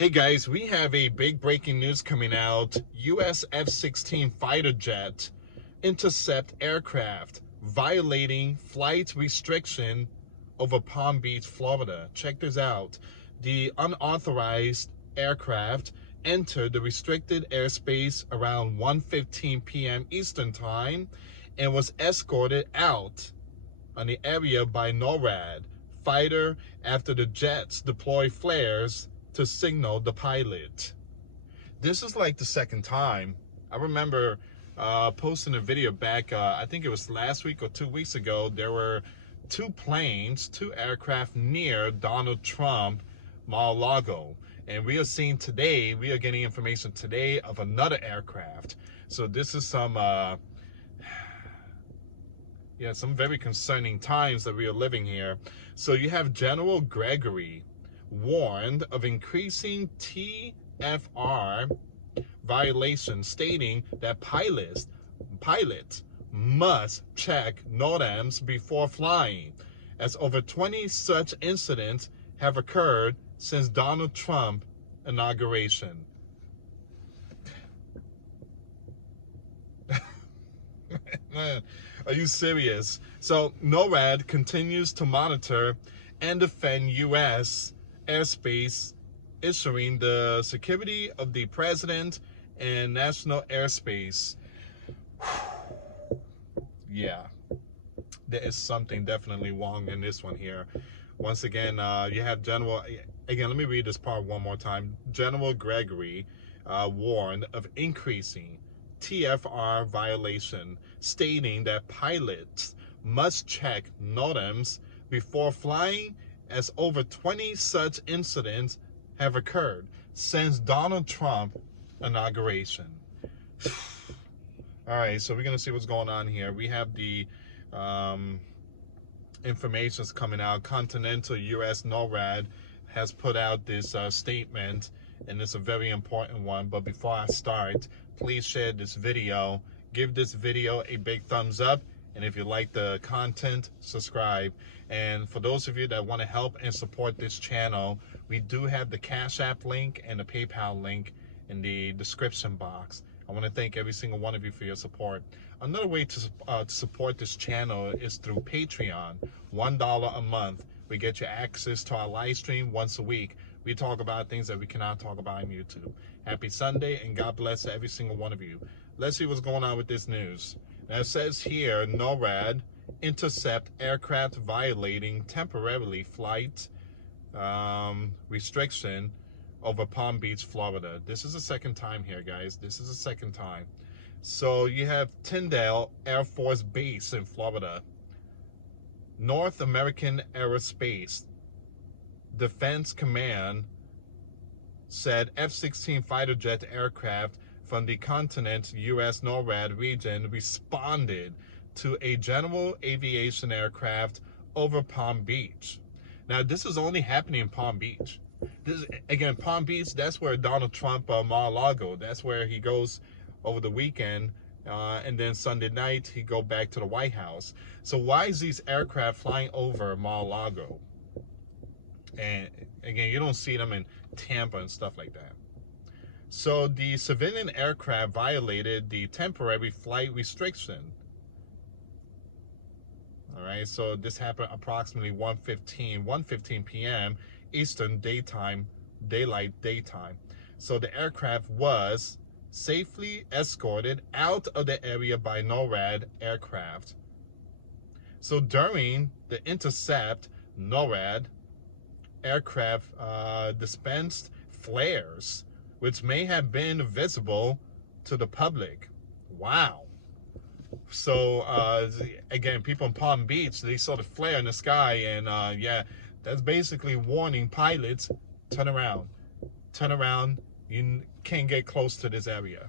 Hey guys, we have a big breaking news coming out. US F-16 fighter jet intercept aircraft violating flight restriction over Palm Beach, Florida. Check this out. The unauthorized aircraft entered the restricted airspace around 1:15 p.m. Eastern Time and was escorted out on the area by NORAD fighter after the jets deployed flares to signal the pilot. This is like the second time. I remember posting a video back, I think it was last week or 2 weeks ago. There were two aircraft near Donald Trump Mar-a-Lago. And we are seeing today, we are getting information today of another aircraft. So this is some very concerning times that we are living here. So you have General Gregory warned of increasing TFR violations, stating that pilots must check NOTAMs before flying, as over 20 such incidents have occurred since Donald Trump inauguration. Are you serious? So NORAD continues to monitor and defend U.S. airspace, issuing the security of the president and national airspace. Yeah, there is something definitely wrong in this one here. Once again, you have General, again, let me read this part one more time. General Gregory warned of increasing TFR violation, stating that pilots must check NOTAMs before flying, as over 20 such incidents have occurred since Donald Trump inauguration. All right, so we're going to see what's going on here. We have the information's coming out. Continental U.S. NORAD has put out this statement, and it's a very important one. But before I start, please share this video. Give this video a big thumbs up. And if you like the content, subscribe. And for those of you that want to help and support this channel, we do have the Cash App link and the PayPal link in the description box. I want to thank every single one of you for your support. Another way to support this channel is through Patreon. $1 a month. We get you access to our live stream once a week. We talk about things that we cannot talk about on YouTube. Happy Sunday, and God bless every single one of you. Let's see what's going on with this news. Now it says here, NORAD intercept aircraft violating temporarily flight restriction over Palm Beach, Florida. This is the second time here, guys. This is the second time. So you have Tyndall Air Force Base in Florida. North American Aerospace Defense Command said F-16 fighter jet aircraft from the continent's U.S. NORAD region responded to a general aviation aircraft over Palm Beach. Now, this is only happening in Palm Beach. This, again, Palm Beach, that's where Donald Trump, Mar-a-Lago, that's where he goes over the weekend, and then Sunday night, he go back to the White House. So why is these aircraft flying over Mar-a-Lago? And again, you don't see them in Tampa and stuff like that. So the civilian aircraft violated the temporary flight restriction. All right, so this happened approximately 1:15 p.m. Eastern daylight daytime. So the aircraft was safely escorted out of the area by NORAD aircraft. So during the intercept, NORAD aircraft dispensed flares, which may have been visible to the public. Wow. So again, people in Palm Beach, they saw the flare in the sky, and yeah, that's basically warning pilots, turn around, you can't get close to this area.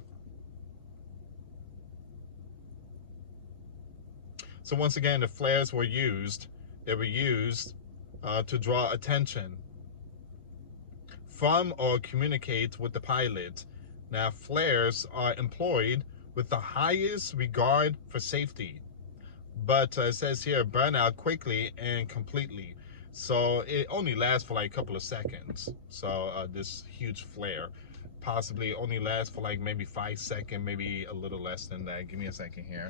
So once again, the flares were used. They were used to draw attention from or communicate with the pilot. Now, flares are employed with the highest regard for safety, but it says here, burn out quickly and completely. So it only lasts for like a couple of seconds. So this huge flare possibly only lasts for like maybe 5 seconds, maybe a little less than that. Give me a second here.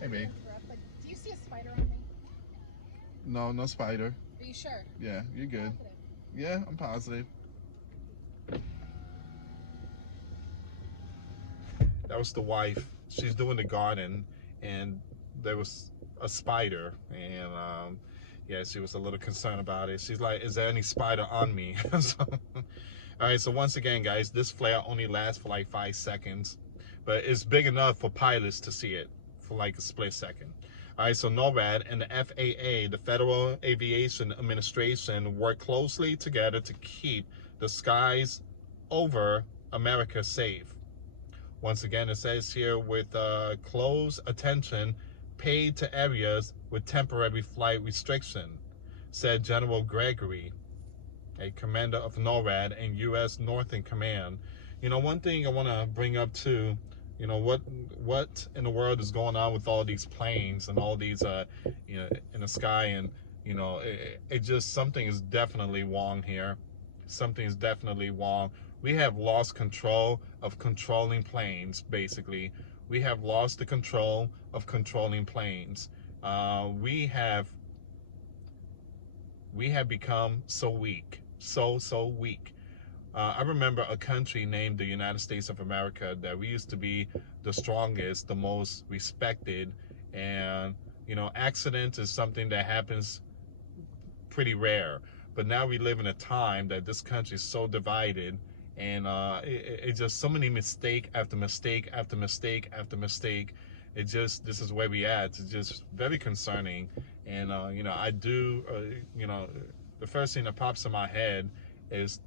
Hey, babe. But do you see a spider on me? No, no spider. Are you sure? Yeah, you're good. Positive. Yeah, I'm positive. That was the wife. She's doing the garden, and there was a spider, and yeah, she was a little concerned about it. She's like, "Is there any spider on me?" So, all right. So once again, guys, this flare only lasts for like 5 seconds, but it's big enough for pilots to see it for like a split second. All right. So NORAD and the FAA, the Federal Aviation Administration, work closely together to keep the skies over America safe. Once again, it says here, with close attention paid to areas with temporary flight restriction, said General Gregory, a commander of NORAD and U.S. Northern Command. You know, one thing I want to bring up too, you know, what in the world is going on with all these planes and all these, you know, in the sky, and you know, it just, something is definitely wrong here. Something is definitely wrong. We have lost control of controlling planes, basically. We have lost the control of controlling planes. We have become so weak, so weak. I remember a country named the United States of America that we used to be the strongest, the most respected, and you know, accident is something that happens pretty rare. But now we live in a time that this country is so divided, and it's just so many mistake after mistake after mistake after mistake. It just, this is where we at. It's just very concerning. And you know, I do, you know, the first thing that pops in my head is,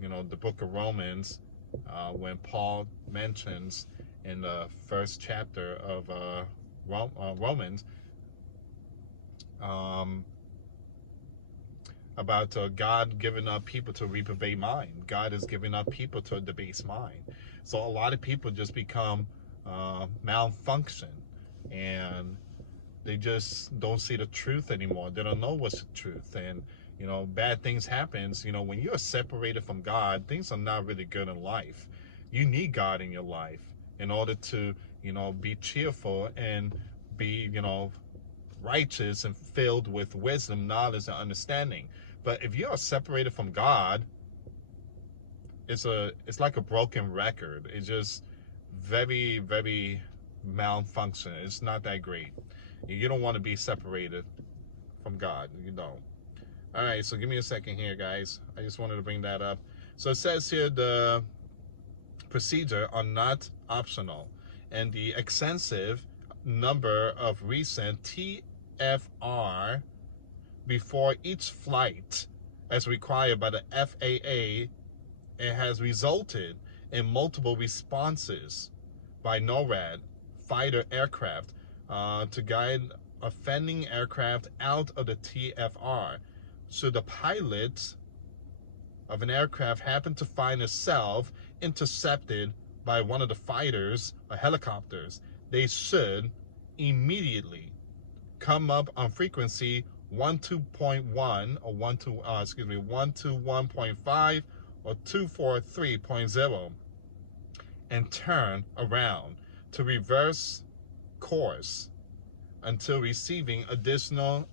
you know, the book of Romans, when Paul mentions in the first chapter of Romans, about God giving up people to reprobate mind. God is giving up people to a debased mind. So a lot of people just become malfunction, and they just don't see the truth anymore. They don't know what's the truth, and you know, bad things happens. You know, when you're separated from God, things are not really good in life. You need God in your life in order to, you know, be cheerful and be, you know, righteous and filled with wisdom, knowledge, and understanding. But if you are separated from God, it's like a broken record. It's just very, very malfunction. It's not that great. You don't want to be separated from God. You don't. All right, so give me a second here, guys. I just wanted to bring that up. So it says here the procedure are not optional, and the extensive number of recent TFR before each flight, as required by the FAA, it has resulted in multiple responses by NORAD fighter aircraft to guide offending aircraft out of the TFR. Should the pilot of an aircraft happen to find itself intercepted by one of the fighters or helicopters, they should immediately come up on frequency 12.1 or 121.5 or 243.0 and turn around to reverse course until receiving additional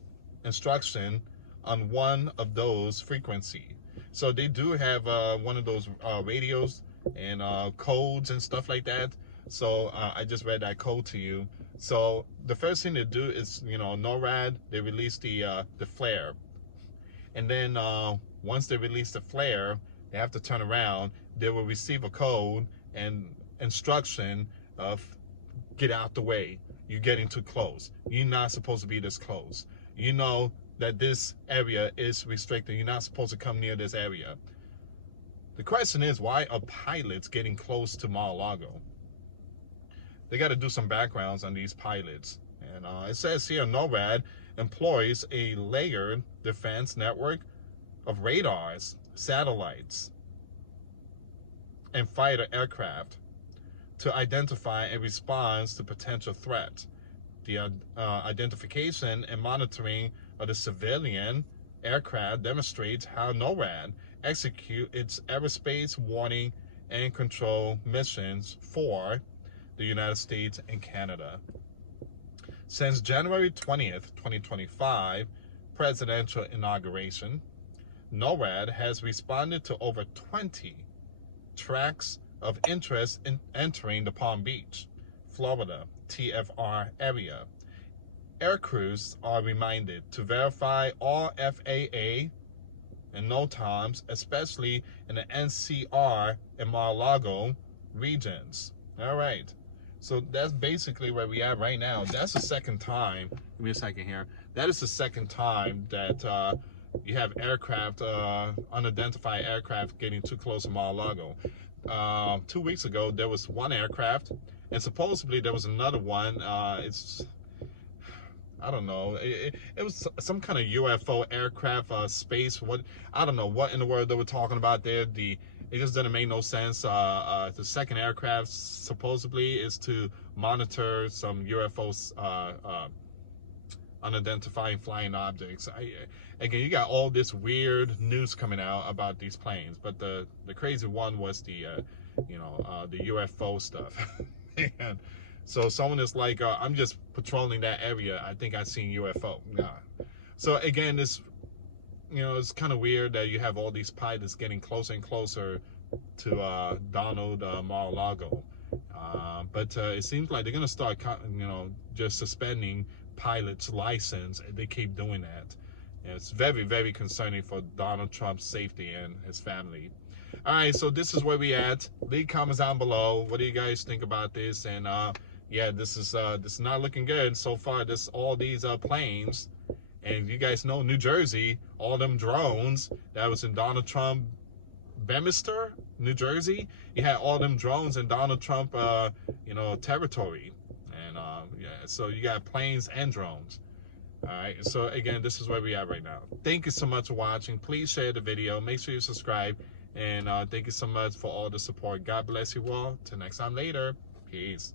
instruction on one of those frequencies. So they do have one of those radios and codes and stuff like that. So I just read that code to you. So the first thing to do is, you know, NORAD, they release the flare, and then once they release the flare, they have to turn around. They will receive a code and instruction of get out the way. You're getting too close. You're not supposed to be this close. You know that this area is restricted. You're not supposed to come near this area. The question is, why are pilots getting close to Mar-a-Lago? They got to do some backgrounds on these pilots. And it says here, NORAD employs a layered defense network of radars, satellites, and fighter aircraft to identify and respond to potential threats. The identification and monitoring of the civilian aircraft demonstrates how NORAD execute its aerospace warning and control missions for the United States and Canada. Since January 20th, 2025, presidential inauguration, NORAD has responded to over 20 tracks of interest in entering the Palm Beach, Florida, TFR area. Air crews are reminded to verify all FAA and NOTAMs, especially in the NCR and Mar-a-Lago regions. All right. So that's basically where we are right now. That's the second time. Give me a second here. That is the second time that you have aircraft, unidentified aircraft getting too close to Mar-a-Lago. 2 weeks ago, there was one aircraft, and supposedly there was another one. I don't know. It was some kind of UFO aircraft, space. What, I don't know what in the world they were talking about there. It just didn't make no sense. The second aircraft supposedly is to monitor some UFOs, unidentified flying objects. Again, you got all this weird news coming out about these planes, but the crazy one was the UFO stuff. And so someone is like, I'm just patrolling that area. I think I seen UFO. Nah. So again, it's kind of weird that you have all these pilots getting closer and closer to Donald Mar-a-Lago. But it seems like they're going to start, just suspending pilots' license. They keep doing that. And it's very, very concerning for Donald Trump's safety and his family. All right, so this is where we at. Leave comments down below. What do you guys think about this? And yeah, this is not looking good so far. All these planes, and you guys know New Jersey, all them drones that was in Donald Trump, Bemister, New Jersey. You had all them drones in Donald Trump, territory, and yeah. So you got planes and drones. All right, so again, this is where we are right now. Thank you so much for watching. Please share the video. Make sure you subscribe. And thank you so much for all the support. God bless you all. Till next time later. Peace.